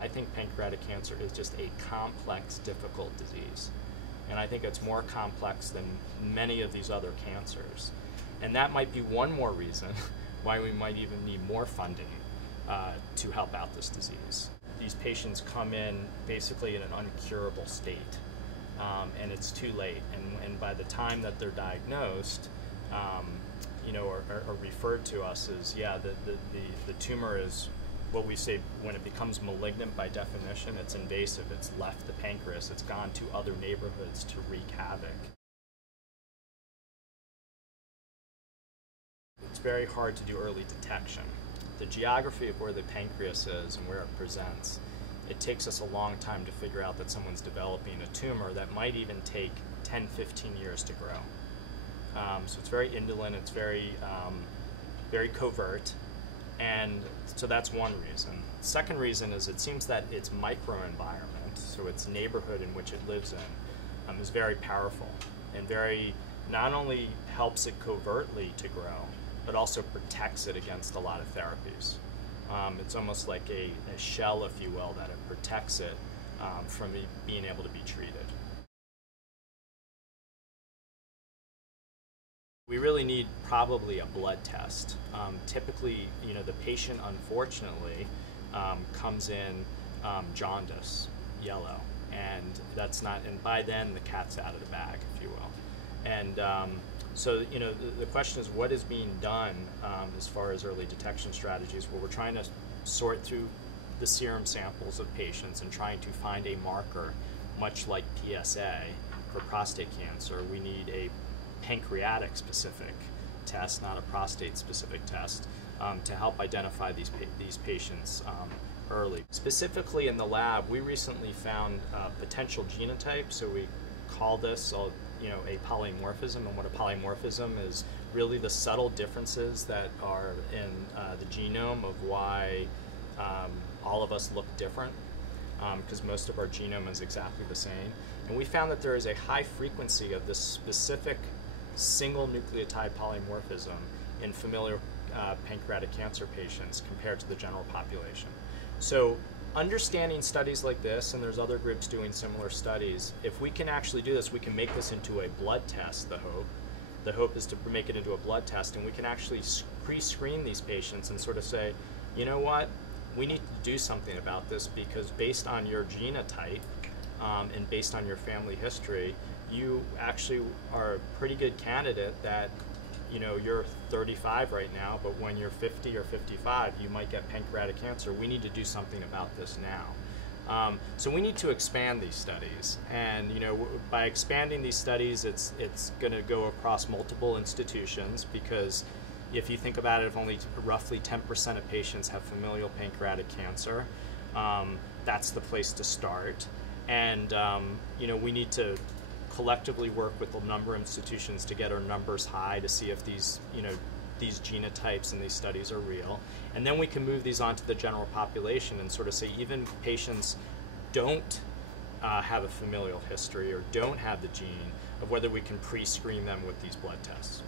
I think pancreatic cancer is just a complex, difficult disease. And I think it's more complex than many of these other cancers. And that might be one more reason why we might even need more funding to help out this disease. These patients come in basically in an uncurable state, and it's too late. And by the time that they're diagnosed, or referred to us as, the tumor is what we say when it becomes malignant by definition, it's invasive, it's left the pancreas, it's gone to other neighborhoods to wreak havoc. It's very hard to do early detection. The geography of where the pancreas is and where it presents, it takes us a long time to figure out that someone's developing a tumor that might even take 10, 15 years to grow. So it's very indolent, it's very covert, and so that's one reason. Second reason is it seems that its microenvironment, so its neighborhood in which it lives in, is very powerful and not only helps it covertly to grow, but also protects it against a lot of therapies. It's almost like a shell, if you will, that it protects it from being able to be treated. We really need probably a blood test. Typically, the patient, unfortunately, comes in jaundice, yellow, and that's not. And by then, the cat's out of the bag, if you will. And so, the question is, what is being done as far as early detection strategies? Well, we're trying to sort through the serum samples of patients and trying to find a marker, much like PSA for prostate cancer. We need a pancreatic specific test, not a prostate specific test, to help identify these patients early. Specifically in the lab, we recently found potential genotypes, so we call this a polymorphism. And what a polymorphism is really the subtle differences that are in the genome of why all of us look different, because most of our genome is exactly the same. And we found that there is a high frequency of this specific single nucleotide polymorphism in familial pancreatic cancer patients compared to the general population. So understanding studies like this, and there's other groups doing similar studies, if we can actually do this, we can make this into a blood test, the hope. The hope is to make it into a blood test, and we can actually pre-screen these patients and sort of say, you know what, we need to do something about this because based on your genotype and based on your family history, you actually are a pretty good candidate that, you're 35 right now, but when you're 50 or 55, you might get pancreatic cancer. We need to do something about this now. So we need to expand these studies, and by expanding these studies, it's going to go across multiple institutions, because if you think about it, if only roughly 10% of patients have familial pancreatic cancer, that's the place to start. And we need to collectively work with a number of institutions to get our numbers high to see if these genotypes and these studies are real. And then we can move these onto the general population and sort of say even patients don't have a familial history or don't have the gene, of whether we can pre-screen them with these blood tests.